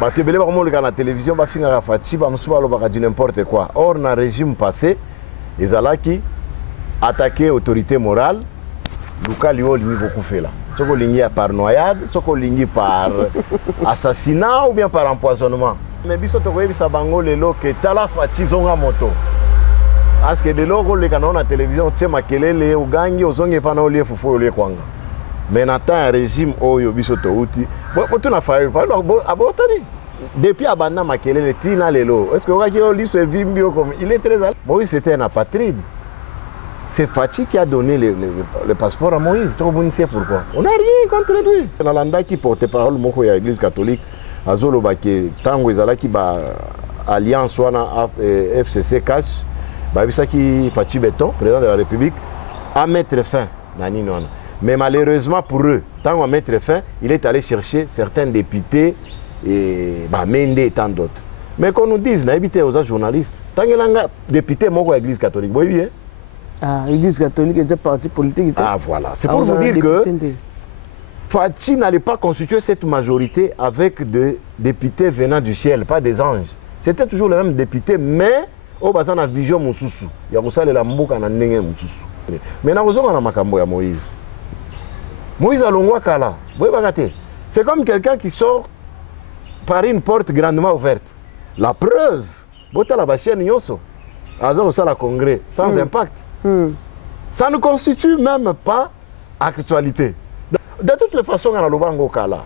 batebele bakomoleka na télévision bafingaka Faci bamosusu balobaka du n'importe quoi. Or na régime passé ezalaki attaquer autorité morale luka liyo olingi kokufela soko olingi par noyade soko olingi par assassinat ou bien par empoisonnement. Mais biso tokoyebisa bango lelo ke tala Faci zonga moto parce que lelo koleka na télévision tie makelele ogangi ozonge pana olie fufu olie kwanga. Mais natan un régime oyo biso touti botuna fayo abotani depuis abanda makelele tina lelo est-ce que okaki liso evimbio comme il est très à Moïse c'était un apatride. C'est Faci qui a donné le passeport à Moïse. Tu sais pourquoi? On n'a rien contre lui. Nalanda qui porte parole moko ya Église catholique azoloba ke tango ezalaki ba alliance wana FCC cash ba bisaki Faci Beton président de la République à mettre fin na nini wana. Mais malheureusement pour eux, tant à mettre fin, il est allé chercher certains députés et Mende et tant d'autres. Mais qu'on nous dise, n'a évité aux journalistes, tant qu'il y a un député mort à l'Église catholique, vous voyez? Ah, l'Église catholique est un parti politique. Ah voilà, c'est pour vous dire que Faci n'allait pas constituer cette majorité avec des députés venant du ciel, pas des anges. C'était toujours le même député, mais au bas na vision mususu. Il y a aussi la mboka na ndenge mususu. Maintenant, vous avez makambo ya Moïse. Moïse Alongwa Kala, c'est comme quelqu'un qui sort par une porte grandement ouverte. La preuve, Bota la Bachienne Nyoso, Azor la Congrès, sans impact. Ça ne constitue même pas actualité. De toutes les façons, on a le bango Kala.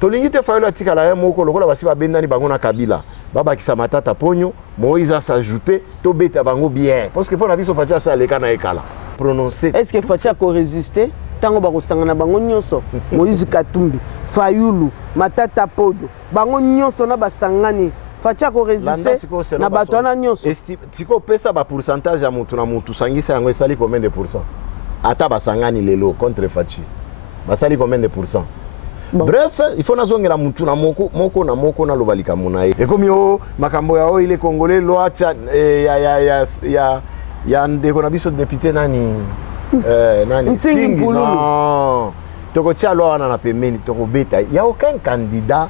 Tolingi te fayola tikala moko lokola basi ba bendani bango na Kabila. Baba ki samatata ponyo, Moïse a s'ajouté, to beta bango bien. Parce que pour la vie, Faci a ça les kana ekala. Prononcer. Est-ce que Faci a résisté? Tango bakosangana bango nyonso Moïse Katumbi Fayulu Matata Podo bango nyonso na basangani Faci a résisté na bato na nyonso siko pesa ba pourcentage ya mutu na mutu sangisa yango esali combien de pourcents ata basangani lelo contre Faci basali combien de pourcents bon. Bref il faut nazongela mutu na moko na lobalika munaye et comme yo makambo ya o ile congolais loi ya ndeko na biso député nani nani Singi non tokotia loi wana na pemeni tokobeta il y a aucun candidat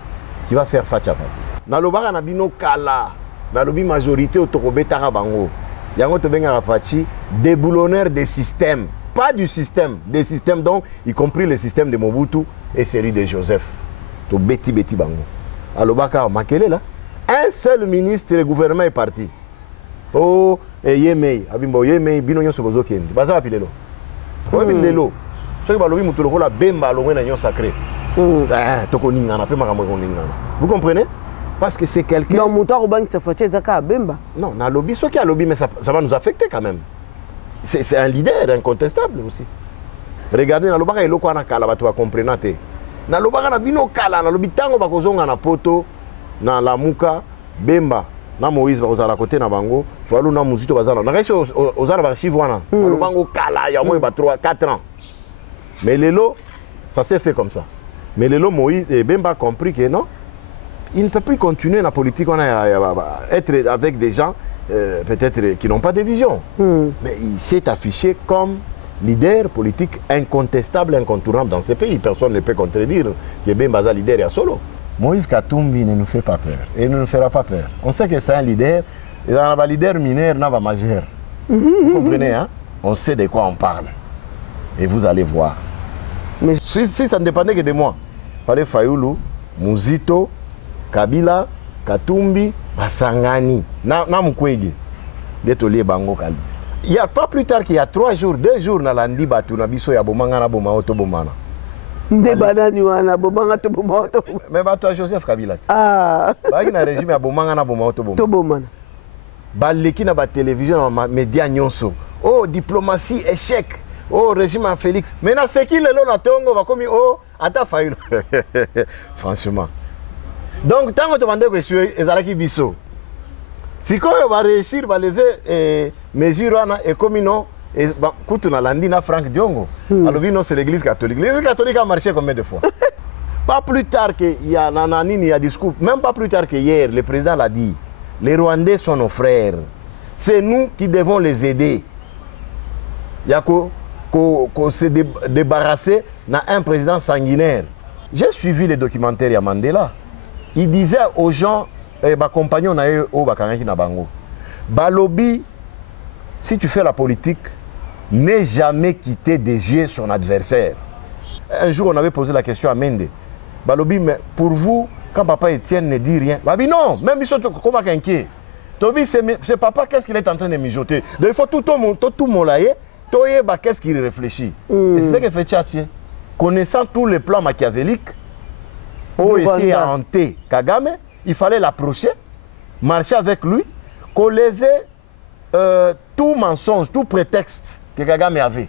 qui va faire face à face na lobaka na bino kala na lobi majorité au tokobeta ka bango yango to benga Faci déboulonneur des systèmes pas du système des systèmes donc y compris le système de Mobutu et celui de Joseph to beti bango alobaka makele là un seul ministre le gouvernement est parti oh Yemei abimbo Yemei bino nyonso bozokende baza pilelo oui, lelo. Ce que balobi mutu lokola bemba longwe na nyon sacré. Tokoninga na pe makambo koninga. Vous comprenez? Parce que c'est quelqu'un. Non, mutu robang se Faci zaka bemba. Non, na lobby ce qui a lobby mais ça va nous affecter quand même. C'est un leader incontestable aussi. Regardez na lobaka eloko ana kala batu ba comprendre te. Na lobaka na bino kala na lobby tango bakozonga na poto na lamuka bemba. Na Moïse bazala côté na bango fwalu na muzito bazala na resi ozala archive wana na bango kala ya moi ba 3-4 ans mais lelo ça s'est fait comme ça mais lelo Moïse et Bemba compris que non il ne peut plus continuer la politique on a être avec des gens peut-être qui n'ont pas de vision mais il s'est affiché comme leader politique incontestable incontournable dans ce pays personne ne peut contredire que Bemba est leader à solo. Moïse Katumbi ne nous fait pas peur et ne nous fera pas peur. On sait que c'est un leader, et un leader mineur, un majeur. Vous comprenez, hein? On sait de quoi on parle. Et vous allez voir. Mais si ça ne dépendait que de moi, il fallait Fayulu, Muzito, Kabila, Katumbi, Basangani, Namukwege, Détolier Bango Kali. Il n'y a pas plus tard qu'il y a 3 jours, 2 jours, dans l'Andi Batu, Nabiso Yabomanga, Naboma, Otobomana. Nde banani wana bomanga to bomanga to mais ba toi Joseph Kabila ah ba ki na régime ya bomanga na bomanga to bomana ba leki na ba télévision na média nyonso oh diplomatie échec oh régime à Félix mais na ce qui lelo na tongo ba komi oh ata Fayulu franchement donc tant que tu mandes que sur ezalaki biso si ko va réussir va lever mesure wana et comme non et kutu na landi na Franck Diongo alors non c'est l'église catholique a marché combien de fois pas plus tard que il y a nananini il y a discours même pas plus tard que hier le président l'a dit les Rwandais sont nos frères c'est nous qui devons les aider il y a qu'on se débarrasser d'un président sanguinaire j'ai suivi les documentaires à Mandela il disait aux gens, ma compagnons au Bakangaki na bango, balobi, si tu fais la politique, n'aie jamais quitté des yeux son adversaire. Un jour, on avait posé la question à Mende. Balobi, mais pour vous, quand papa Étienne ne dit rien, Babi, non, même ils sont comme inquiets. Tobi, c'est papa, qu'est-ce qu'il est en train de mijoter? Donc il faut tout le monde là, qu'est-ce qu'il réfléchit. Et c'est ce que fait Tchatché. Connaissant tous les plans machiavéliques, pour essayer à hanter Kagame, il fallait l'approcher, marcher avec lui, lever tout mensonge, tout prétexte que Kagame avait.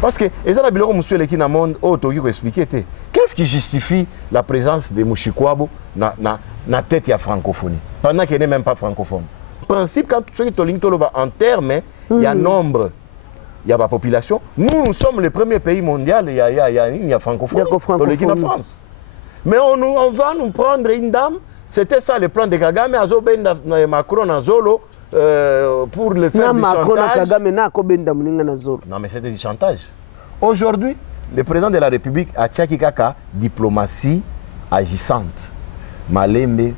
Parce que, qu'est-ce qui justifie la présence de Mouchikwabo dans la tête de la francophonie, pendant qu'il n'est même pas francophone? En principe, quand tu es en termes, il y a nombre, il y a la population. Nous sommes le premier pays mondial, il y a francophonie, la France. Mais on va nous prendre une dame, c'était ça le plan de Kagame, Macron, Azolo, pour le faire du chantage. Non, mais c'était du chantage. Aujourd'hui, le président de la République a tchaki kaka diplomatie agissante. Malembe.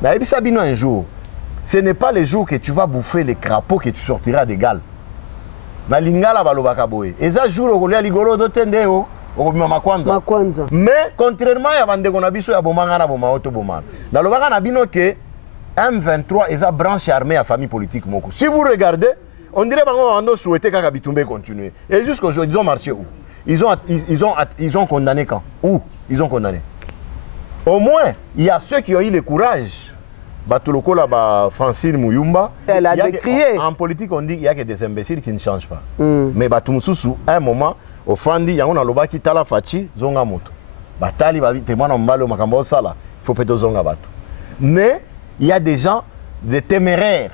Mais un jour, ce n'est pas le jour que tu vas bouffer les crapauds que tu sortiras des gales. Na lingala balobaka boye. Eza jour okolia ligolo do tendeo, okobima makwanza. Mais contrairement à bandeko na biso ya bomanga na boma auto bomana. Na lobaka na bino que M23 eza branche armée à famille politique moko. Si vous regardez, on dirait qu'on souhaitait que Kabitumbe continue. Et jusqu'aujourd'hui, ils ont marché où? Ils ont condamné quand? Où? Ils ont condamné. Au moins, il y a ceux qui ont eu le courage. Batuloko là, Francine Mouyumba. Elle a décrié. En politique, on dit qu'il n'y a que des imbéciles qui ne changent pas. Mais Batumsusu, à un moment, au Fandi, il y a un loba qui tala fachi, zonga moto. Batali, témoin en mbalo, makambo sala. Il faut peut-être zonga bato. Mais il y a des gens, des téméraires,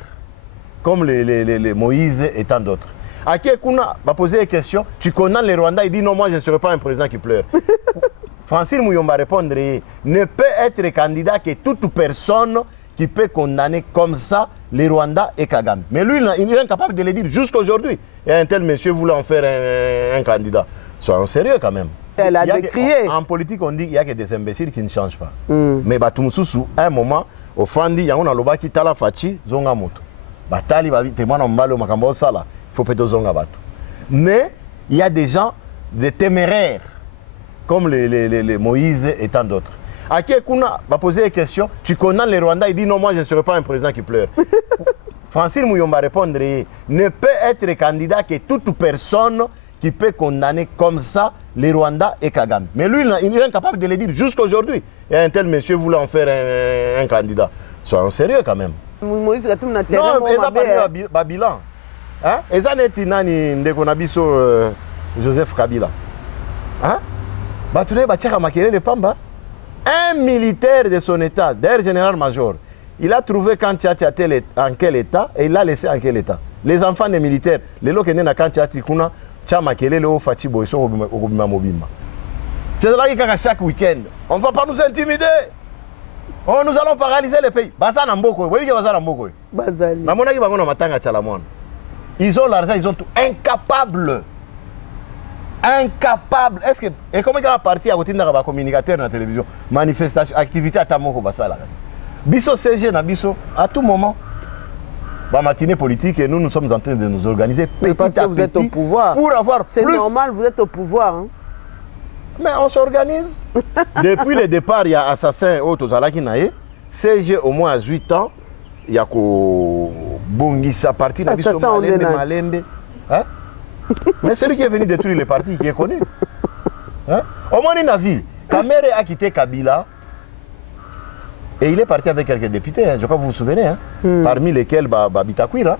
comme les Moïse et tant d'autres. À qui Kuna va poser des questions, tu connais les Rwandais, il dit non, moi je ne serai pas un président qui pleure. Francine Mouyomba répondre, ne peut être candidat que toute personne qui peut condamner comme ça les Rwandais et Kagame. Mais lui, il est incapable de le dire jusqu'aujourd'hui. Et un tel monsieur voulait en faire un candidat. Soyons sérieux quand même. Elle a décrié. En politique, on dit qu'il n'y a que des imbéciles qui ne changent pas. Mais Batumsusu, à un moment, au Fandi, il y a un loba qui tala fachi, zonga moto. Batali, témoin en mbalo, makambo sala. Il faut peut-être zonga bato. Mais il y a des gens, des téméraires, comme les Moïse et tant d'autres. À qui Kuna va poser des questions, tu connais les Rwandais, il dit non, moi je ne serai pas un président qui pleure. Francine Mouyomba répondre, ne peut être candidat que toute personne qui peut condamner comme ça les Rwandais et Kagame. Mais lui, il est incapable de le dire jusqu'aujourd'hui. Et un tel monsieur voulait en faire un candidat. Soyons sérieux quand même. Moïse a tout na terrain. Non, ils ont pas bilan. Hein? Ils ont été nani ndekonabiso Joseph Kabila. Hein? Batouné Bachaka Makere le Pamba. Un militaire de son état, d'ailleurs général-major, il a trouvé Kantiati en quel état et il l'a laissé en quel état. Les enfants des militaires, les gens qui sont dans Kantiati, Kuna, Tchamakele, le Fati Boyso, Obima Mobima. C'est là que chaque week-end, on ne va pas nous intimider. Oh, nous allons paralyser le pays. Bazana Mboko, vous voyez que Bazana Mboko. Bazali. Ils ont l'argent, ils ont tout. Incapables. Incapable. Est-ce que et comment il a parti à côté d'un communicateur dans la télévision, manifestation, activité à Tamoko Basala. Bisso CG na bisso à tout moment. Bah matinée politique et nous sommes en train de nous organiser petit parce que vous êtes au pouvoir. Pour avoir c'est plus. C'est normal, vous êtes au pouvoir. Hein? Mais on s'organise. Depuis le départ, il y a assassin Otozala qui naé. CG au moins à 8 ans, il y a ko Bongisa parti na bisso Malembe. Hein? Mais c'est lui qui est venu détruire le parti, qui est connu. Hein? Au moins, il a vu. Kamere a quitté Kabila et il est parti avec quelques députés, hein. Je crois que vous vous souvenez, hein? Parmi lesquels Bitakwira.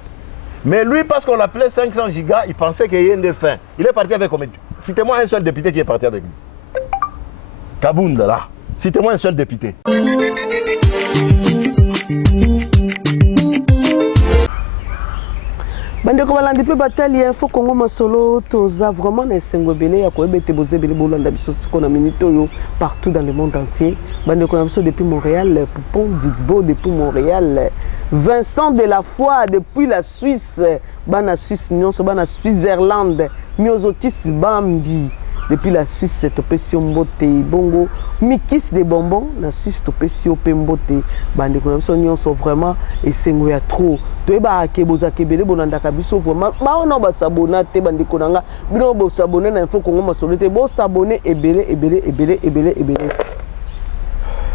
Mais lui, parce qu'on l'appelait 500 gigas, il pensait qu'il y a une fin. Il est parti avec combien? Citez-moi un seul député qui est parti avec lui. Kabunda, là. Citez-moi un seul député. Bandeko balandi pe batali info Congo masolo toza vraiment na sengo belé ya koyebete bozebele bolanda biso siko na minute oyo partout dans le monde entier. Bandeko na biso depuis Montréal, Poupon Digbo depuis Montréal, Vincent de la Foi depuis la Suisse, bana Suisse nyonso bana Switzerland, Myosotis Bambi, depuis la Suisse topesi mbote bongo mikis de bonbons na Suisse topesi pe mbote bande ko biso nyonso vraiment esengo ya trop toyeba ke bozaka ebele bonandaka biso vraiment baona basabona te bande ko nanga bino bosabone na info Congo Masolo te bosabone ebele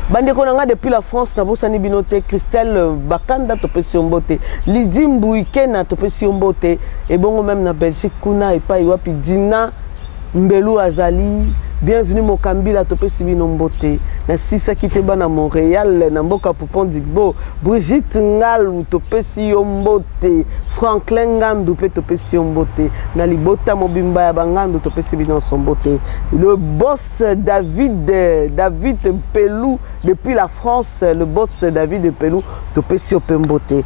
bande ko nanga depuis la France na bosani binote Christelle Bakanda topesi mbote Lydie Mbouike na topesi mbote et bongo même na Belgique kuna et pas wapi Dina Mbelu Azali bienvenue Mokambila topesi bino mbote na Sisa Kiteba na Montréal na Mboka Poupon Digbo Brigitte Ngal topesi mbote Franklin Ngandu pe topesi mbote na Libota Mobimba ya Bangandu topesi bino mbote le boss David Pelou depuis la France le boss David Pelou topesi mbote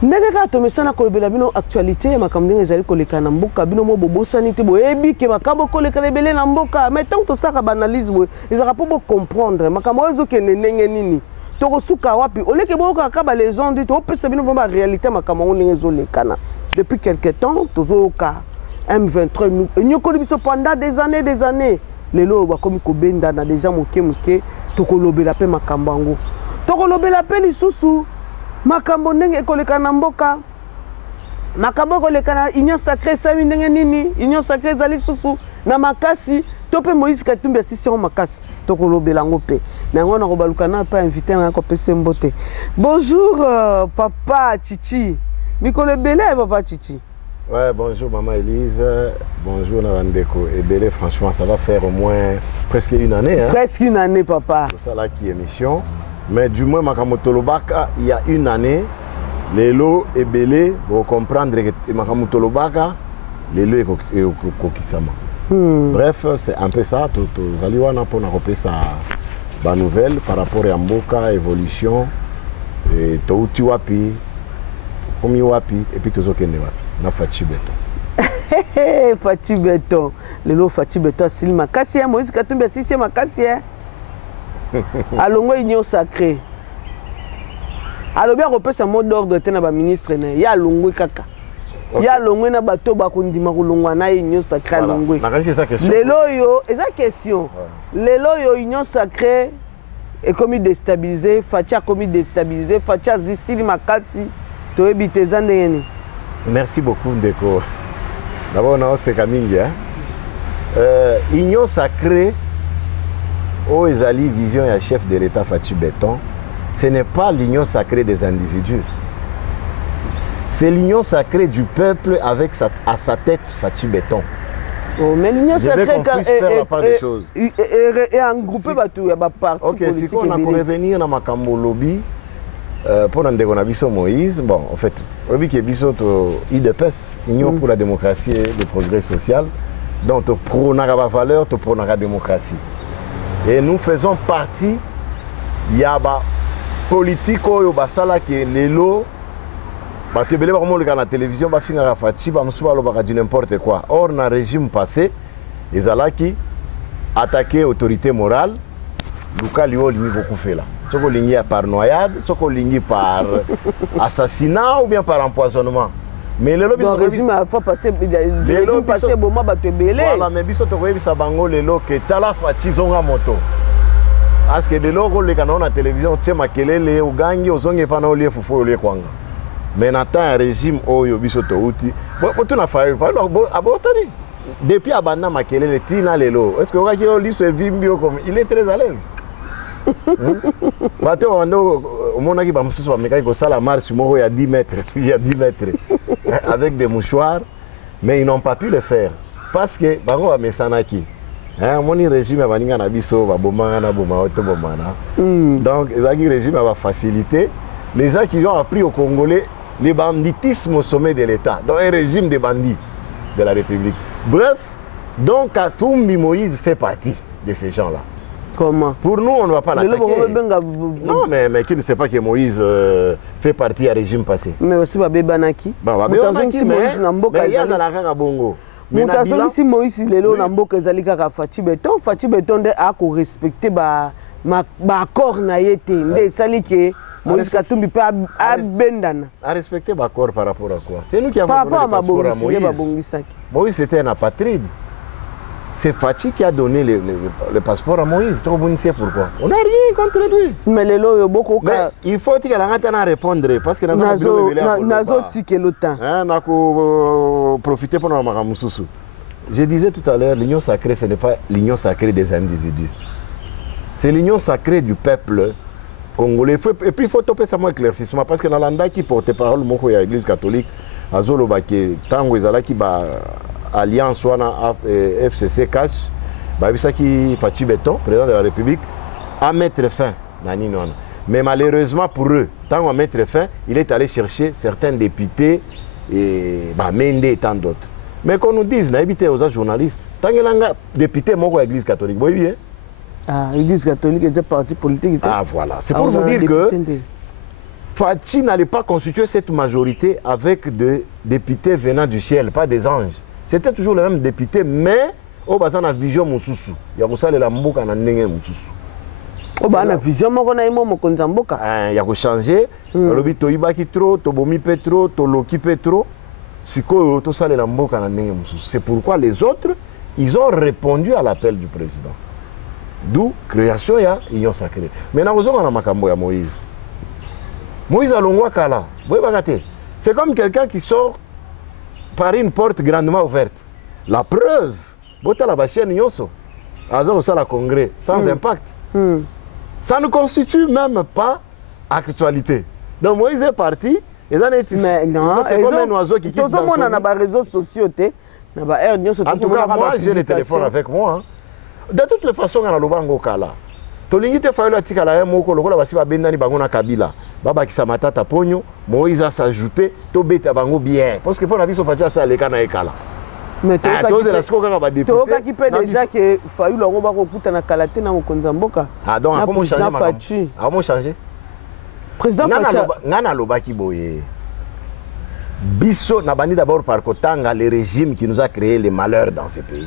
Nega to mesana ko bela bino actualité makambo ezali koleka na mboka bino mo bobosani te boyebi ke makambo koleka lebele na mboka mais tant to saka banalise bo ezaka po bo comprendre makambo ezo ke nenenge nini to kosuka wapi oleke boka ka ba les ondes to pesa bino ba réalité makambo nenge ezo lekana depuis quelque temps tozoka M23 nyoko biso pendant des années lelo ba komi ko benda na déjà moke to kolobela pe makambo ngo to kolobela pe lisusu makambo ndenge ekoleka na mboka makambo koleka na union sacrée sami ndenge nini union sacrée ezali susu na makasi to pe Moïse Katumbi asisi makasi to kolobela ngo pe na ngona ko baluka na pa invité na ko pese mbote bonjour papa Chichi mikolo bele papa Chichi. Ouais, bonjour maman Elise, bonjour Navandeko Ebele, franchement ça va faire au moins presque une année hein. Presque une année papa. C'est ça là qui est émission. Mais du moins, Makamotolobaka, il y a une année, les lots et belé, pour comprendre que Makamotolobaka, les lots et Kokisama. Bref, c'est un peu ça. Tout Zaliwana pour nous ça la nouvelle par rapport à Mboka, évolution, et Touti Wapi, Omi Wapi, et puis tout Kende Wapi. Na Fati Beton. Fati Beton. Les lots Fati Beton, Silma Kassia, Moïse Katumbi, si c'est ma Kassia. Alongo union sacrée. Alors bien repère ce mot d'ordre te na ba ministre na ya alongo kaka. Ya alongo na bato ba kondima kolongwa na union sacrée alongo. C'est ça question. Lelo yo, eza question. Lelo yo union sacrée est commis déstabilisé, Fatia commis déstabilisé, Fatia zisili makasi to ebite zandeni. Merci beaucoup Ndeko. D'abord on a Sekamingi union sacrée au Ezali vision et chef de l'État Fati Beton, ce n'est pas l'union sacrée des individus. C'est l'union sacrée du peuple avec à sa tête Fati Beton. Oh, mais l'union sacrée faire la part des choses. Et en groupe il y a pas parti OK, si on a pour revenir dans Makambo lobby pour ndeko na biso Moïse, bon en fait, lobby qui est biso to IDPS, Union pour la démocratie et le progrès social. Donc to prônaka ba valeur, to prônaka démocratie. Et nous faisons partie, il y a des politiques qui est l'élo, la télévision, dit n'importe quoi. Or, dans le régime passé, ils ont attaqué l'autorité morale, Luka Lio Lini beaucoup fait là. Ce qu'on ligne par noyade, ce qu'on ligne par assassinat ou bien par empoisonnement. Mais le régime a fait passer le régime passé bon moi bato belé voilà mais biso to koyebisa bango lelo ke tala Fati zonga moto parce que de loko le canal na télévision tie makelele ugangi ozonge pana olie fufu olie kwanga mais na temps régime oyo biso to uti bo tuna faille pas abotani depuis abanda makelele tina lelo est-ce que okaki oli se vimbio comme il est très à l'aise. Bato wando omonaki ba mususu ba mekai ko sala marche moko ya 10 mètres, il y a 10 mètres avec des mouchoirs mais ils n'ont pas pu le faire parce que bango ba mesanaki moni régime ba ninga na biso ba bomanga na boma oto bomana donc ezaki régime va faciliter les gens qui ont appris aux Congolais le banditisme au sommet de l'État donc un régime de bandits de la République. Bref, donc Katumbi Moïse fait partie de ces gens-là. Comment? Pour nous, on ne va pas l'attaquer. Non, mais qui ne sait pas que Moïse fait partie du régime passé. Mais aussi, Babanaki. Babanaki, mais il y a dans la Kaka Bongo. Moutason, si Moïse est là, on a Zali Kaka Fati Beton. Fati Beton a respecté l'accord naïté. Ndé sali que Moïse Katumbi peut abandonner. A respecté l'accord par rapport à quoi? C'est nous qui avons donné le passeport à Moïse. Moïse était un apatride. c'est Fachi qui a donné le passeport à Moïse. Tu sais pourquoi? On n'a rien contre lui. Mais les lois, beaucoup. Mais il faut que la répondre parce que nazo tike le temps. Profiter pour nous. Je disais tout à l'heure, l'union sacrée, ce n'est pas l'union sacrée des individus. C'est l'union sacrée du peuple congolais. Et puis il faut topper ça mon éclaircissement parce que dans l'anda qui porte parole de l'Église catholique, à Zolobake, Tango Ezala qui va alliance wana FCC cash, bah ça qui Fachi Beton, président de la République, à mettre fin. Mais malheureusement pour eux, tant à mettre fin, il est allé chercher certains députés et Mende et tant d'autres. Mais qu'on nous dise, n'habitez aux journalistes, tant que les députés sont à l'Église catholique, vous voyez? Ah, l'Église catholique est un parti politique. Ah voilà, c'est pour vous dire que Fachi n'allait pas constituer cette majorité avec des députés venant du ciel, pas des anges. C'était toujours le même député, mais au bas na vision mususu. Il y a ça la mboka na ndenge mususu. Au bas na vision moko na imo mokonza mboka. Il y a changer. Lobi toiba ki trop, tobomi petro, toloki petro. Siko to ça la mboka na ndenge mususu. C'est pourquoi les autres, ils ont répondu à l'appel du président. D'où création ya union sacrée. Maintenant vous on a makambo ya Moïse. Moïse a l'ongwa kala. C'est comme quelqu'un qui sort par une porte grandement ouverte. La preuve, bota la chaîne Nyonso, Azor ça la congrès, sans impact. Ça ne constitue même pas actualité. Donc Moïse est parti, mais non, c'est comme un oiseau qui quitte dans son nid. On a des réseaux sociaux, en tout cas, moi j'ai le téléphone avec moi. De toutes les façons, on a le bango kala. Tolingi te fayola tikala ya moko lokola basi ba bendani bango na Kabila. Baba ki samatata ponyo, Moïse a s'ajouté, to beta bango bien. Parce que pour la vie so fatia ça leka na ekala. Mais to ka ki peut déjà que fayola ngo ba ko kuta na kalate na mokonza mboka. Ah donc comment changer ma Fachi. Comment changer? Président Fachi ngana lobaki boye. Biso na bandi d'abord par kotanga le régime qui nous a créé les malheurs dans ce pays.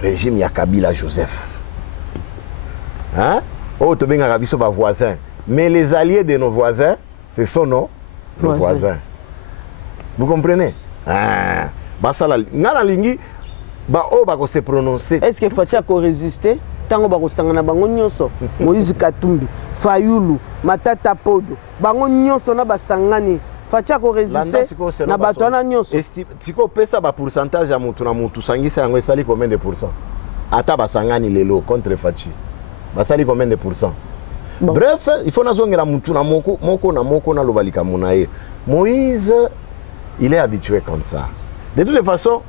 Régime ya Kabila Joseph. Hein? Oh, tu as vu nos voisins. Mais les alliés de nos voisins, ce sont nos voisins. Vous comprenez? Ah, bah ça la lingi, bah oh bah se prononcer. Est-ce que Fachi a résisté? Tango ba kostanga bango nyonso. Moïse Katumbi, Fayulu, Matata Podo, bango nyonso na basangani. Fachi a résisté na bato na nyonso. Siko pesa ba pourcentage ya mutu na mutu sangisa yango esali combien de pourcents? Ata basangani lelo contre Fachi. Basali combien de pourcents? Bon. Bref, il faut nazongela mutu na moko na lobalika munaye. Moïse, il est habitué comme ça. De toutes les façons,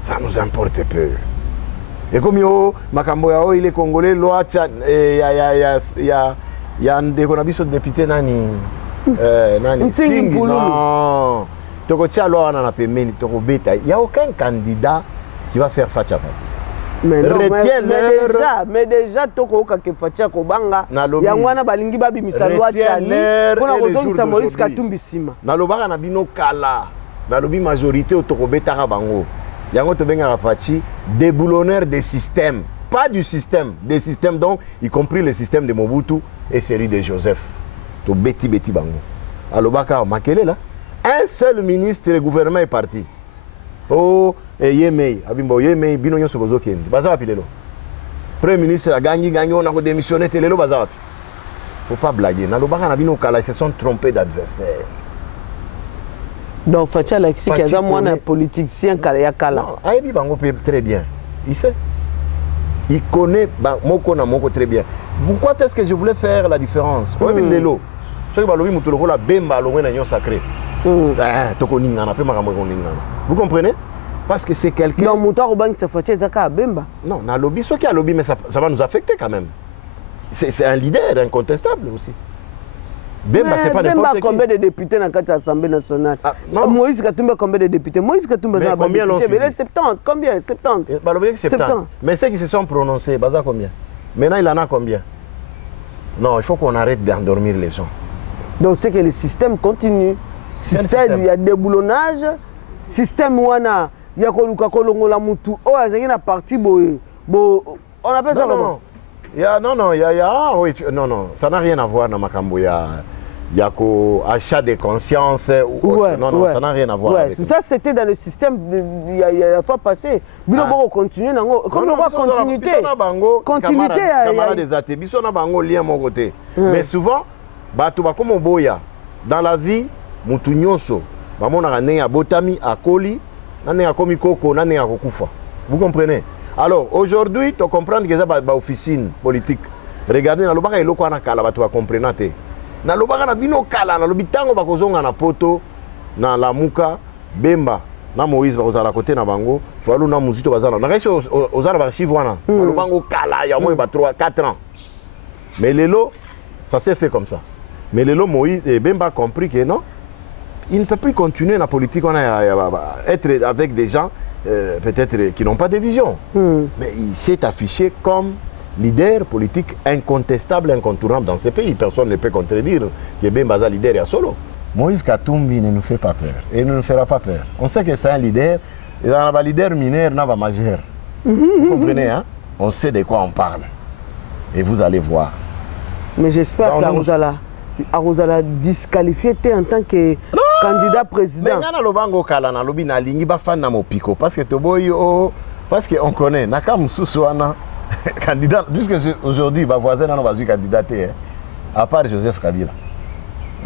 ça nous importe peu. Et comme yo makambo yao il est congolais, loi ya ndeko na biso député nani Singi non. Toko tia loi na pemeni toko beta. Il y a aucun candidat qui va faire face à face. Mais déjà toko ka ke Fachi kobanga yangwana balingi babimisa loi tchani pona kozongisa Moïse Katumbi sima na lobaka na bino kala na lobi majorité toko betaka bango yango to benga Fachi déboulonneur des systèmes, pas du système, des systèmes donc y compris le système de Mobutu et celui de Joseph to beti bango alobaka makele là un seul ministre du gouvernement est parti. Oh, et Yemei, Abimbo Yemei, bino nyonso bozokendi. Baza pilelo. Premier ministre a gagné, on a démissionné, telelo baza. Faut pas blaguer. Na lobaka na bino kala, ils se sont trompés d'adversaires. Donc Fachi Alexis qui a moi un politicien kala kala. Non, Ayebi bango très bien. Il sait. Il connaît moko na moko très bien. Pourquoi est-ce que je voulais faire la différence? Oyebi lelo. Soki balobi mutu lokola bemba longwe na nyon sacré. Vous comprenez? Parce que c'est quelqu'un. Non, Mouta Robank se fait Zaka Bemba. Non, na lobby, ce qui a lobby, mais ça va nous affecter quand même. C'est un leader incontestable aussi. Bemba, c'est pas n'importe qui. Combien de députés dans l'Assemblée nationale? Moïse Katumbi, combien de députés? Moïse Katumbi, combien l'ont suivi? 70. Combien? 70. 70. Mais ceux qui se sont prononcés, Baza combien? Maintenant, il en a combien? Non, il faut qu'on arrête d'endormir les gens. Donc, c'est que le système continue. Système, il y a déboulonnage. Système wana il y a kolongola mutu oh azaki na parti boye on appelle ça comment? Non, oui, non, ça n'a rien à voir dans makambo ya il y a achat de conscience. Non, ça n'a rien à voir avec ça. C'était dans le système il y a la fois passée. Bilobo continuer comme on va continuité. Continuité camarades des athées, biso na bango lien mon côté. Mais souvent bato ba comme boya dans la vie mutu nyonso ba mona ndenge ya botami akoli na ndenge akomi koko na ndenge akokufa. Vous comprenez? Alors aujourd'hui, tu comprends que ça ba officine politique. Regardez na lobaka eloko na kala bato ba comprendre te. Na lobaka na bino kala na lobitango bakozonga na poto na lamuka Bemba na Moïse bakozala côté na bango Fallou na Muzito bazala na reste aux archives wana na lobango kala ya moins 3-4 ans. Mais lelo ça s'est fait comme ça. Mais lelo Moïse et Bemba a compris que non, il ne peut plus continuer la politique être avec des gens peut-être qui n'ont pas de vision. Mais il s'est affiché comme leader politique incontestable, incontournable dans ce pays. Personne ne peut contredire que Bemba est leader à solo. Moïse Katumbi ne nous fait pas peur et ne nous fera pas peur. On sait que c'est un leader, et un leader mineur, un majeur. Vous comprenez, hein? On sait de quoi on parle. Et vous allez voir. Mais j'espère qu'Arozala disqualifié en tant que candidat président. Mais lobango kala na lobi na lingi ba fan na mopiko parce que toboyo parce que on connaît naka mususu wana candidat jusqu'aujourd'hui ba voisin na bazui candidaté à part Joseph Kabila.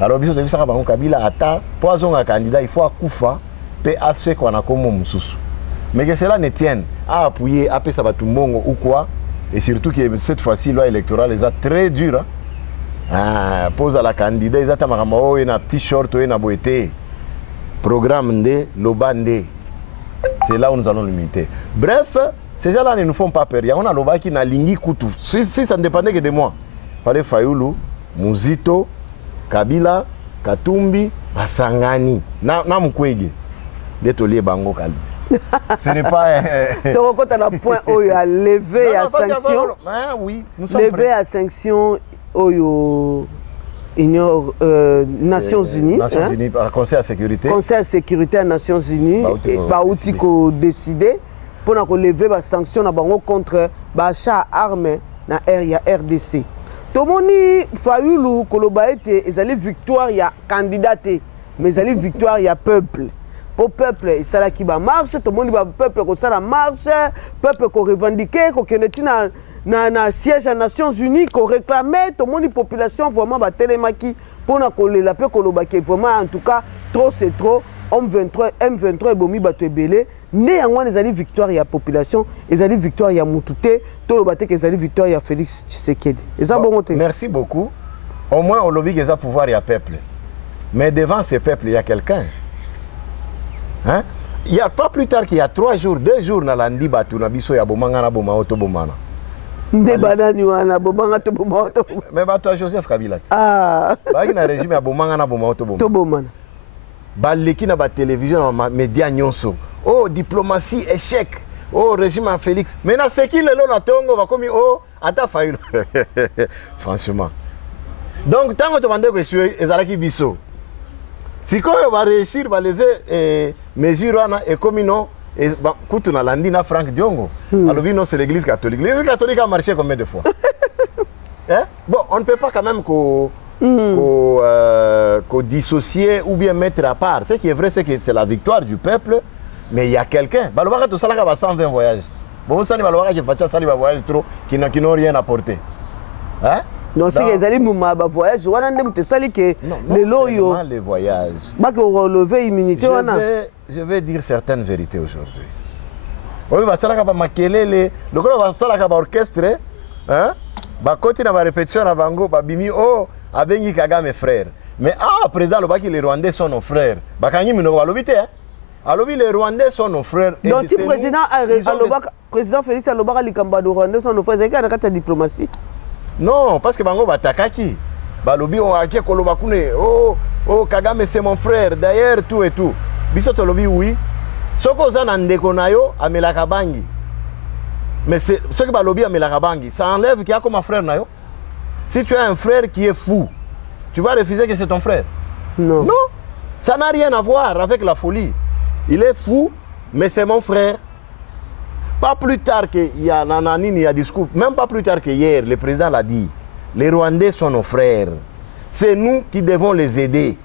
Alors biso tebisa bango Kabila ata poison un candidat il faut akufa pe ase kwa na komo mususu. Mais que cela ne tienne à appuyer après ça va tout mongo ou quoi et surtout que cette fois-ci loi électorale est très dure. Pose à la candidat, ils attendent un petit short ou un boité. Programme de l'Obandé. C'est là où nous allons limiter. Bref, ces gens-là ne nous font pas peur. Il y a un loba qui n'a lingi koutou. Si ça ne dépendait que de moi. Fallait Fayoulou, Muzito, Kabila, Katumbi, Basangani. Na Mukwege. Détolier Bango Kali. Ce n'est pas. Donc, quand on a un point où il y a levé à sanction. Oui, nous sommes levé à sanction. Union Nations Unies. Nations Unies, Conseil de sécurité. Conseil de sécurité des Nations Unies. Baouti ko décidé pour lever les sanctions contre l'achat d'armes dans la RDC. Tout le monde Fayoulou Koloba était victoire il y a candidaté, mais il y a victoire il y a peuple. Pour peuple, il y a qui marche, tout le monde peuple qui marche, peuple qui revendique, qui na siège des Nations Unies qu'on réclamait tout le monde population vraiment télémaki pour na la paix kolobaki vraiment en tout cas trop c'est trop M23 bomi bato ebele néanmoins les alliés victoire ya population les alliés victoire ya Mutute to le baté que les alliés victoire ya Félix Tshisekedi et ça bon côté. Merci beaucoup. Au moins au lobby que ça pouvoir ya peuple. Mais devant ce peuple il y a quelqu'un. Hein? Il y a pas plus tard qu'il y a 3 jours 2 jours na landi batu na biso ya bomanga na boma auto bomana. Mais toi Joseph Kabila. Ah. Baki na régime ya bomanga na boma auto bomana. To bomana. Baleki na ba télévision na média nyonso. Oh diplomatie échec. Oh régime à Félix. Mais na seki lelo na tongo va komi oh ata Fayoulou. Franchement. Donc tant que tu mandes que sur ezalaki biso. Si quoi va réussir va lever mesure ana et comme non et kutu na landi na Franck Diongo. Alors non c'est l'église catholique. L'église catholique a marché combien de fois? Hein? Bon, on ne peut pas quand même qu'on dissocier ou bien mettre à part. Ce qui est vrai, c'est que c'est la victoire du peuple, mais il y a quelqu'un. Balobaka tout ça là 120 voyages. Bon, ça ne balobaka qui fait ça, voyages trop qui n'ont rien apporté. Hein? Non, si les alliés m'ont voyage, on a même sali que les loyaux. Les voyages. Bah que relever immunité je vais dire certaines vérités aujourd'hui. Oui, bah ça là quand makelele, le gros bah ça là quand orchestre, hein? Bah côté na répétition na bango, bah bimi oh abengi Kagame frère. Mais président le bah que les Rwandais sont nos frères. Bah kanyi mino ba lobité hein. Alors les Rwandais sont nos frères. Donc si président Félix Alobaka likamba de Rwandais sont nos frères, c'est qu'il y a diplomatie. Non, parce que bango batakaki. Balobi on aké koloba kune. Oh Kagame c'est mon frère. D'ailleurs tout et tout. Biso to lobi oui. Soko za na ndeko na yo amelaka bangi. Mais c'est ce que balobi amelaka bangi, ça enlève qu'il y a comme un frère na yo. Si tu as un frère qui est fou, tu vas refuser que c'est ton frère? Non. Non. Ça n'a rien à voir avec la folie. Il est fou, mais c'est mon frère. Pas plus tard qu'il y a nananini, il y a discours, même pas plus tard que hier, le président l'a dit. Les Rwandais sont nos frères. C'est nous qui devons les aider.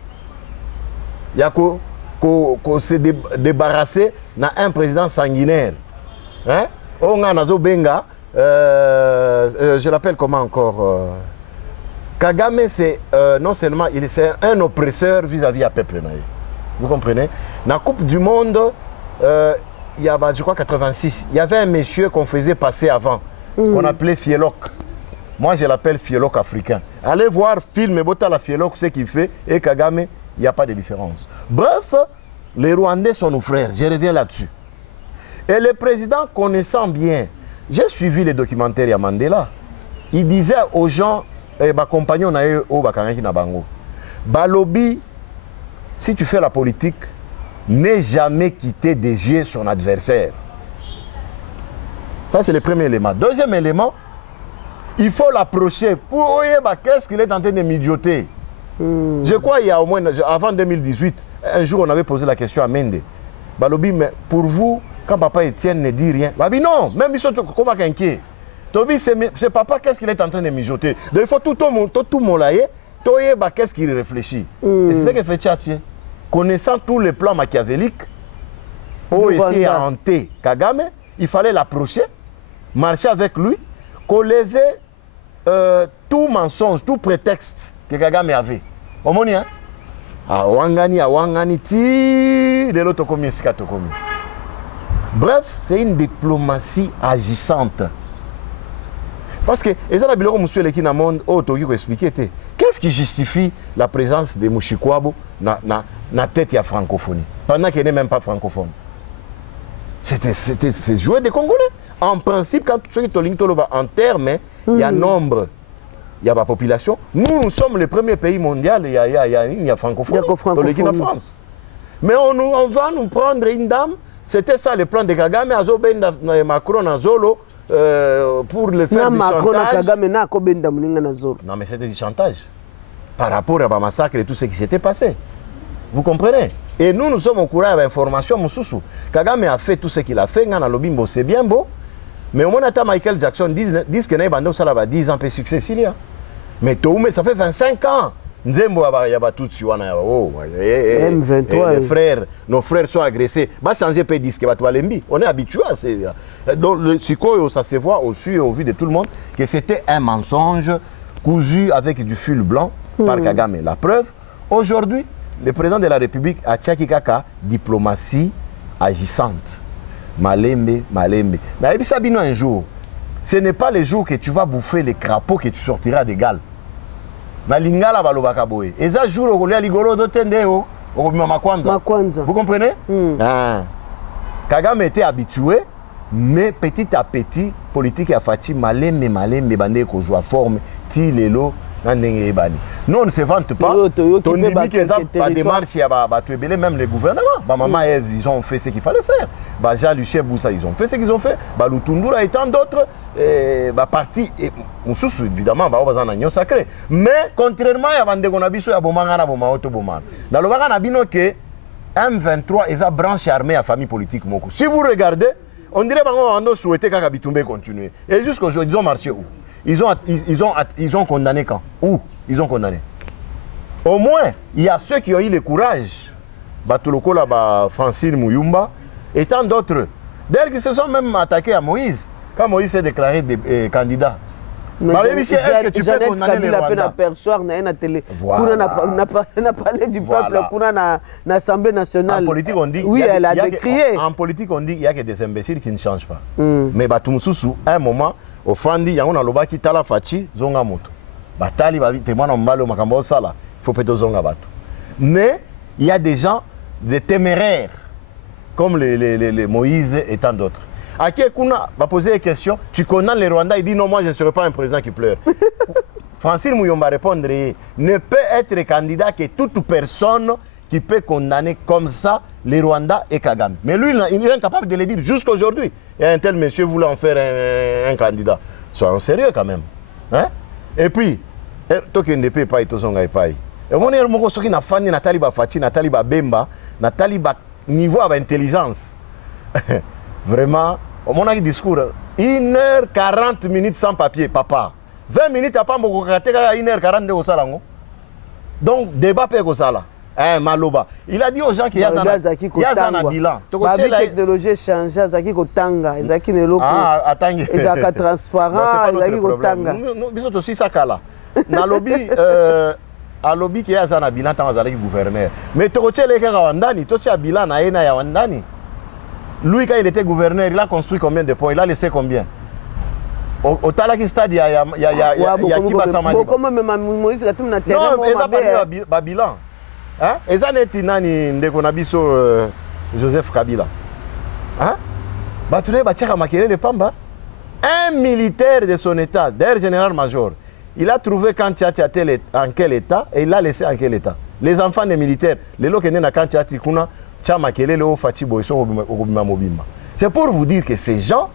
Il y a qu'à se débarrasser d'un président sanguinaire. Hein? On a Nazo Benga, je l'appelle comment encore Kagame, c'est non seulement c'est un oppresseur vis-à-vis à peuple. Vous comprenez? Dans la Coupe du Monde, il y a, je crois, 86, il y avait un monsieur qu'on faisait passer avant, qu'on appelait Fielok. Moi, je l'appelle Fielok africain. Allez voir film et la Fielok, ce qu'il fait, et Kagame, il n'y a pas de différence. Bref, les Rwandais sont nos frères, je reviens là-dessus. Et le président, connaissant bien, j'ai suivi les documentaires de Mandela, il disait aux gens, ma compagnons, Balobi, si tu fais la politique, n'aie jamais quitté des yeux son adversaire. Ça, c'est le premier élément. Deuxième élément, il faut l'approcher pour voir qu'est-ce qu'il est en train de midioter. Je crois qu'il y a au moins, avant 2018, un jour, on avait posé la question à Mende. Balobi, mais pour vous, quand papa Étienne ne dit rien, Babi, non, même ils sont comme inquiets. Tobi, c'est papa, qu'est-ce qu'il est en train de mijoter? Donc il faut tout le monde là, qu'est-ce qu'il réfléchit. Et c'est ce que fait Tchatché. Connaissant tous les plans machiavéliques, pour essayer à hanter Kagame, il fallait l'approcher, marcher avec lui, lever tout mensonge, tout prétexte que Kagame avait. Au moins, hein? Awangani, ti de l'autre commis, bref, c'est une diplomatie agissante. Parce que, qu'est-ce qui justifie la présence de Mouchikwabo dans la tête de la francophonie, pendant qu'il n'est même pas francophone? C'est jouer des Congolais. En principe, quand ceux qui en termes, il y a nombre, il y a la population. Nous sommes le premier pays mondial, il y a francophonie, dans la France. Mais on va nous prendre une dame, c'était ça le plan de Kagame, Macron, Azolo, pour le faire du chantage. Non, mais c'était du chantage par rapport à massacre et tout ce qui s'était passé. Vous comprenez? Et nous sommes au courant de l'information. Kagame a fait tout ce qu'il a fait. C'est bien beau. Mais au moins, Michael Jackson dit que ça a 10 ans de succès. Mais ça fait 25 ans. M23, nos frères sont agressés. Va changer de disque. On est habitué à ces. Donc, ça se voit au vu de tout le monde que c'était un mensonge cousu avec du fil blanc par Kagame. La preuve, aujourd'hui, le président de la République a tchaki kaka diplomatie agissante. Malembe. Mais un jour, ce n'est pas le jour que tu vas bouffer les crapauds que tu sortiras des gales. Vous comprenez? Kagame était habitué, mais petit à petit, politique a fait malembe, bandé ko joie forme, ti lelo. Nous, on ne se vante pas. On dit que la démarche, même les gouvernements. Maman Ève, ils ont fait ce qu'il fallait faire. Jean-Luc Boussa, ils ont fait ce qu'ils ont fait. Lutundura et tant d'autres partis. Évidemment, ils ont sacré. Mais contrairement à Bandegonabiso, il y a Bomangana, Bomaoto, Boman. Dans le Bagana Bino, que M23 est la branche armée à famille politique. Si vous regardez, on dirait qu'on a souhaité qu'Abitumbe continue. Et jusqu'aujourd'hui, ils ont marché où? Ils ont condamné quand? Où? Ils ont condamné. Au moins, il y a ceux qui ont eu le courage. Batuloko, Francine Mouyumba, et tant d'autres. D'ailleurs, qui se sont même attaqués à Moïse, quand Moïse s'est déclaré candidat. Mais est-ce que tu peux condamner les Rwandais? On a parlé du peuple, on a l'Assemblée nationale. En politique, on dit, oui, elle a décrié. En politique, on dit qu'il n'y a que des imbéciles qui ne changent pas. Mais Batumsusu, à un moment, au Fandi, il y a un aloba qui tala fachi, zonga moto. Batali, témoin mbalo makambo sala, il faut peut-être zonga bato. Mais il y a des gens, des téméraires, comme les Moïse et tant d'autres. À qui Kuna va poser des questions, tu condamnes les Rwandais, il dit non, moi je ne serai pas un président qui pleure. Francine Mouyomba répondre, ne peut être candidat que toute personne qui peut condamner comme ça les Rwandais et Kagame. Mais lui, il est incapable de le dire jusqu'à aujourd'hui. Et un tel monsieur voulait en faire un candidat. Soyons sérieux quand même. Hein? Et puis, toi qui ne peux pas, tu es pas. Et mon cher, moi, je suis fan de Nathalie Bafati, Nathalie Bemba, Nathalie niveau d'intelligence. Vraiment, mon discours, 1h40 sans papier, papa. 20 minutes après, je vais 1h40 de Osalango. Donc, débat peut être ça là. Maloba. Il a dit aux gens qu'il y a un bilan. La technologie est changée, Zaki Kotanga, Zaki Neloko. Attendez. Zaki transparent, Zaki Kotanga. Nous aussi ça là. Dans lobby, à lobby qui a un bilan tant que gouverneur. Mais tu as les gars Wandani, tu as un bilan à Wandani. Lui, quand il était gouverneur, il a construit combien de ponts? Il a laissé combien? Au Talaki Stade, il y a qui va s'en manier. Comment même Moïse a tout un terrain? Non, ils ont pas bilan. Hein? Et ça n'est pas Ndekonabiso Joseph Kabila. Hein? Un militaire de son état, d'ailleurs général-major, il a trouvé Kantiati en quel état et il l'a laissé en quel état. Les enfants des militaires, les gens qui sont Kantiati, c'est pour vous dire que ces gens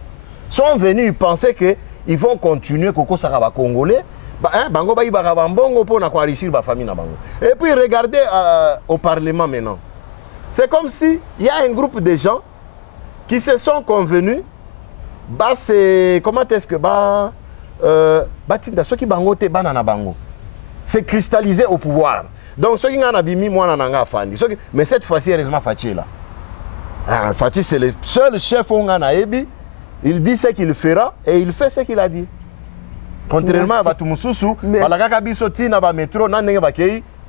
sont venus penser qu'ils vont continuer Koko Saraba Congolais. Et puis regardez au Parlement maintenant. C'est comme si il y a un groupe de gens qui se sont convenus. Comment est-ce que c'est cristallisé au pouvoir. Donc ceux qui ont abîmé moi mais cette fois-ci heureusement Fatih est là. Fatih c'est le seul chef il dit ce qu'il fera et il fait ce qu'il a dit. Contrairement à Batumususu,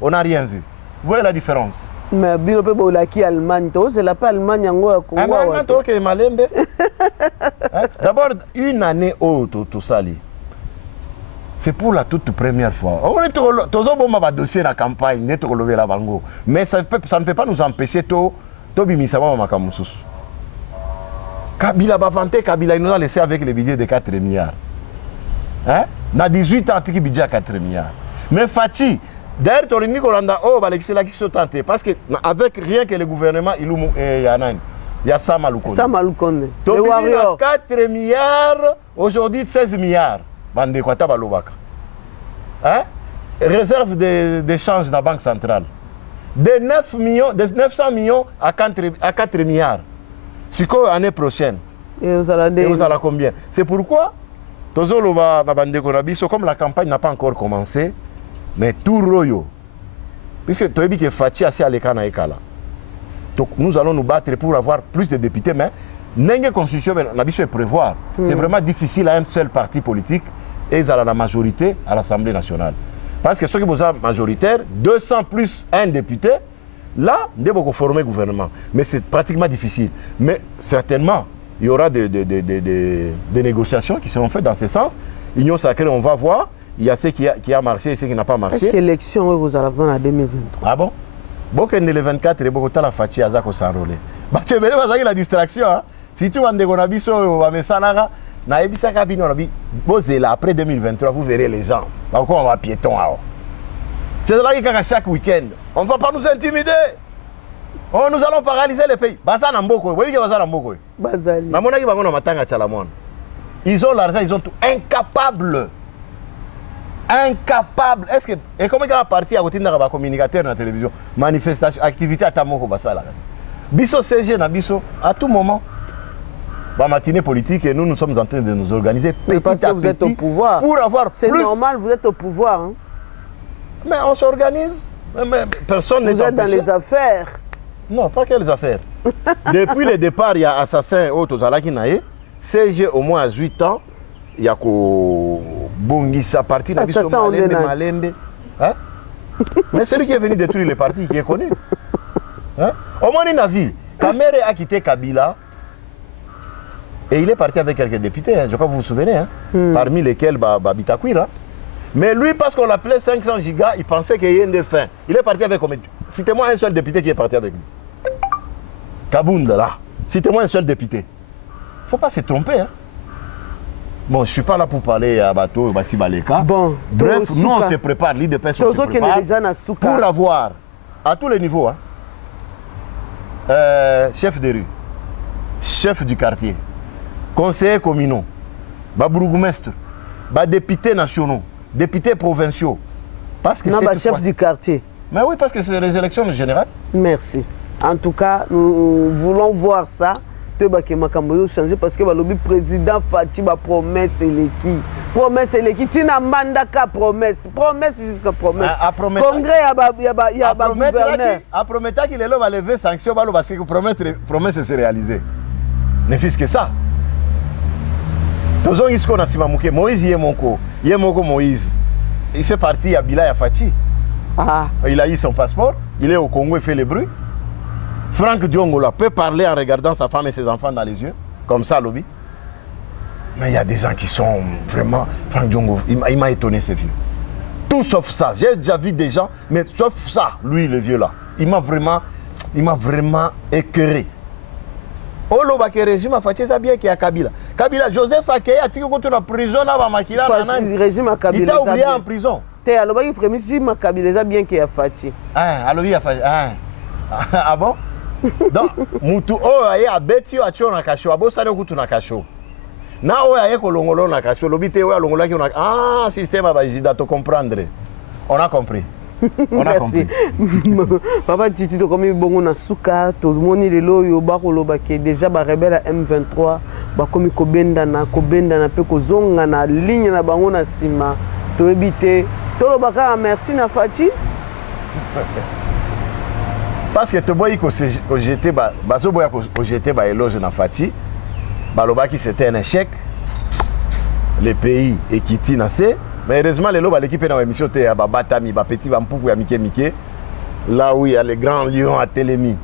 on n'a rien vu. Vous voyez la différence? Mais Allemagne, c'est la pas Allemagne D'abord, une année tout ça. C'est pour la toute première fois. On est un dossier dans la campagne, mais ça ne peut pas nous empêcher de bimisama Makamususu. Kabila Bavante, Kabila il nous a laissé avec le budget de 4 milliards. Hein? Dans 18 ans, il y a budget à 4 milliards. Mais Fatih, d'ailleurs, tu as dit que parce qu'avec rien que le gouvernement, il y a Sama Lukonde. Sama Lukonde. Tu as 4 milliards, aujourd'hui 16 milliards. Hein? Réserve d'échange dans la Banque centrale. De 900 millions à 4 milliards. C'est quoi l'année prochaine? Et vous allez combien? C'est pourquoi, comme la campagne n'a pas encore commencé, mais tout royo, puisque tu as dit que Fatih a l'écana ekala. Nous allons nous battre pour avoir plus de députés, mais la constitution est prévoir. C'est vraiment difficile à un seul parti politique et à la majorité à l'Assemblée nationale. Parce que ceux qui sont majoritaires, 200 plus un député, là, il y a former gouvernement. Mais c'est pratiquement difficile. Mais certainement, il y aura des négociations qui seront faites dans ce sens. Union sacrée, on va voir. Il y a ce qui a marché et ce qui n'a pas marché. Est-ce que l'élection vous allez faire en 2023? Ah bon? Bon, que le 24, il y a la Fatih Azako s'enrôler. Tu veux la distraction. Si tu vas en Abisso, à Messanara, après 2023, vous verrez les gens. On va piéton. C'est là que chaque week-end, on ne va pas nous intimider. Oh, nous allons paralyser le pays. Ils ont l'argent, ils ont tout. Incapables. Incapables. Est-ce que. Et comment il y a parti à côté de communicateur dans la télévision? Manifestation, activité à Tamoko Basala. Bisso CG, Bisso, à tout moment. La matinée politique et nous sommes en train de nous organiser petit parce que vous êtes au pouvoir. Pour avoir c'est plus... normal, vous êtes au pouvoir. Hein? Mais on s'organise. Personne n'est vous êtes dans les affaires. Non, pas que les affaires. Depuis le départ, il y a assassin Otozalaki Nae. CG au moins à 8 ans. Il y a Bongissa parti dans le Malembe. Hein? Mais c'est lui qui est venu détruire les partis, qui est connu. Hein? Au moins, il a vu. Kamere a quitté Kabila. Et il est parti avec quelques députés, je crois que vous vous souvenez, hein, parmi lesquels Bitakwira. Mais lui, parce qu'on l'appelait 500 gigas, il pensait qu'il y a une fin. Il est parti avec combien? Citez-moi un seul député qui est parti avec lui. Kabounda, là. Citez-moi un seul député. Il ne faut pas se tromper. Hein. Bon, je ne suis pas là pour parler à Bato, Bassi Baleka. Bon, bref, nous, on se prépare, l'idée de personne se prépare pour avoir, à tous les niveaux, chef de rue, chef du quartier, conseillers communaux, bourgmestres, députés nationaux, députés provinciaux. Parce que c'est chef du quartier. Mais oui, parce que c'est les élections générales. Merci. En tout cas, nous voulons voir ça te bake makambo yo changer parce que balobi président Faci ba promesse eleki tina mbandaka promesse jusqu'à promesse congrès ya ba gouverneur a prometaki lelo va lever sanction balo parce que promesse se réaliser ne fils que ça tozongi siko na sima muke Moïse ye moko Moïse il fait partie ya bila ya Faci. Il a eu son passeport, il est au Congo, il fait le bruit. Franck Diongola peut parler en regardant sa femme et ses enfants dans les yeux, comme ça, lobby. Mais il y a des gens qui sont vraiment... Franck Diongola, il m'a étonné, ce vieux. Tout sauf ça. J'ai déjà vu des gens, mais sauf ça, lui, le vieux là. Il m'a vraiment écœuré. Oh, le régime a fait ça bien qu'il y a Kabila. Kabila, Joseph Akeye a tiré contre la prison à Makila. Il t'a oublié en prison. Alors, il faut si ma Kabila bien qu'il y a Faci. Alors, il a fait. Ah bon? Donc, Moutou, oh, il y a Betty, a tué na kasho, abo sane kutu na kasho. Na oh, il y a kolongolo na kasho, lobité ouais, longola qui on a. Ah, système à bajida, to comprendre. On a compris. On a compris. Papa Titi, to comme bongo na suka, to moni lelo yo ba koloba ke déjà ba rebelle M23, ba komi kobenda na pe kozonga na ligne na bango na sima, to ebité. Tolobaka merci na Faci. Parce que tu vois que j'étais éloge na Faci. Balobaki c'était un échec. Le pays est quitté nassé. Mais heureusement l'équipe est dans l'émission te Batami, petit Bampoukou ya Mike. Là où il y a les grands lions à Télémi.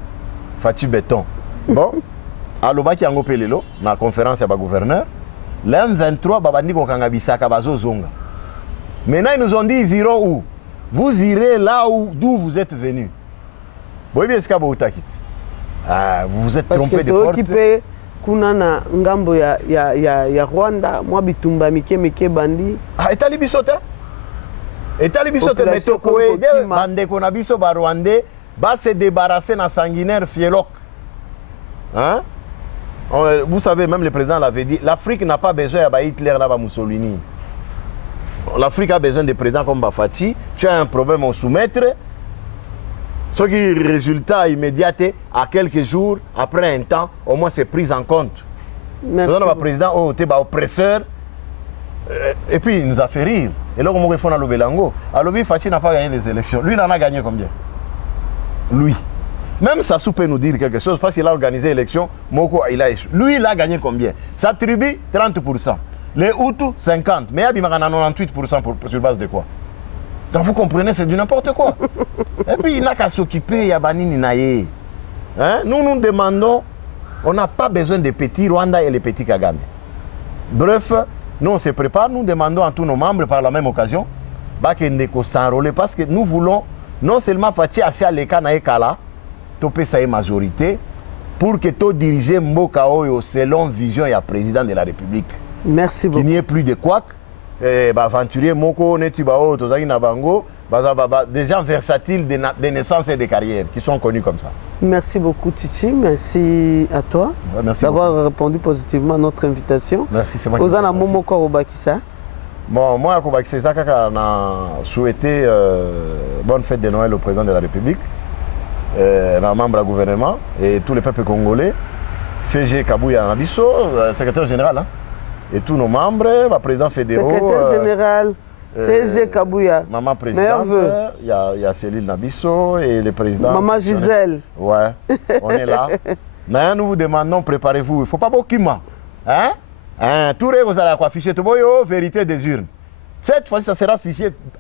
Faci béton. Bon. Alobaki ango pelelo na conférence ya ba gouverneur. L'M23 babandi ko kangabisaka bazo zonga. Maintenant, ils nous ont dit, ils iront où? Vous irez là d'où vous êtes venus. Vous vous êtes trompé de porte. Kunana ngambo ya Rwanda, moi bitumba mike bandi. Ah, etali bisota? Etali bisota mais toko aider bande ko na biso ba Rwandais ba se débarrasser na sanguinaire Fielok. Hein? Vous savez, même le président l'avait dit, l'Afrique n'a pas besoin de Hitler là ba Mussolini. L'Afrique a besoin de présidents comme Bafati. Tu as un problème à soumettre. Ce qui est résultat immédiat, à quelques jours, après un temps, au moins c'est pris en compte. Merci. Nous avons un président oppresseur. Et puis il nous a fait rire. Et là, comment on fait dans le Belango? Alors, Fati n'a pas gagné les élections. Lui, il en a gagné combien? Lui. Même Sassou peut nous dire quelque chose parce qu'il a organisé l'élection. Moko, il a échoué. Lui, il a gagné combien? Sa tribu, 30%. Les Hutus, 50%. Mais il y a 98% sur base de quoi? Donc vous comprenez, c'est du n'importe quoi. Et puis il n'a qu'à s'occuper, il y a Banini Naye. Nous nous demandons, on n'a pas besoin des petits Rwanda et les petits Kagame. Bref, nous on se prépare, nous demandons à tous nos membres par la même occasion, de s'enrôler parce que nous voulons non seulement Faci Assia Leka Naye Kala, topé sa majorité, pour que tu diriges Mboka Oyo selon vision et président de la République. Merci beaucoup. Qu'il n'y ait plus de couacs, aventurier Moko, Netubao, Tozaki Nabango, des gens versatiles de naissance et de carrière qui sont connus comme ça. Merci beaucoup Titi, merci à toi d'avoir répondu positivement à notre invitation. Merci, c'est moi. Ozana Momoko Obakisa. Bon, moi, Obakisa, on a souhaité bonne fête de Noël au président de la République, un membre du gouvernement et tous les peuples congolais, CG Kabouya Nabiso, secrétaire général. Et tous nos membres, le président fédéral. Secrétaire général, CG Kabouya. Maman présidente, il y a Céline Nabiso et le président. Maman Gisèle. Ouais, on est là. Mais nous vous demandons, préparez-vous. Il ne faut pas beaucoup. Tout le monde vous allez afficher tout le vérité des urnes. Cette fois-ci, ça sera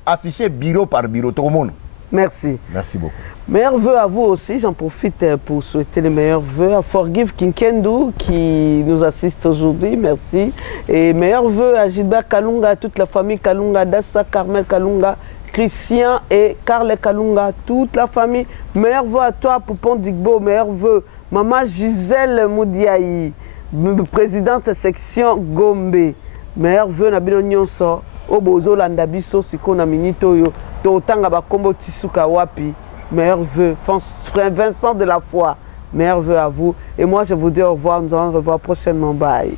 affiché bureau par bureau, tout le monde. Merci. Merci beaucoup. Meilleurs vœux à vous aussi. J'en profite pour souhaiter les meilleurs vœux à Forgive Kinkendu qui nous assiste aujourd'hui. Merci. Et meilleurs vœux à Gilbert Kalunga, à toute la famille Kalunga, Dassa, Carmel Kalunga, Christian et Carle Kalunga, toute la famille. Meilleurs vœux à toi, Poupon Digbo. Meilleurs vœux, Maman Gisèle Moudiaï, présidente de section Gombe. Meilleurs vœux, Nabilo Nyonso, Obozo Landabiso, Sikona Minitoyo, Totanga Bakombo Tisuka Wapi. Meilleurs vœux, Vincent de la foi, meilleurs vœux à vous. Et moi, je vous dis au revoir, nous allons revoir prochainement. Bye.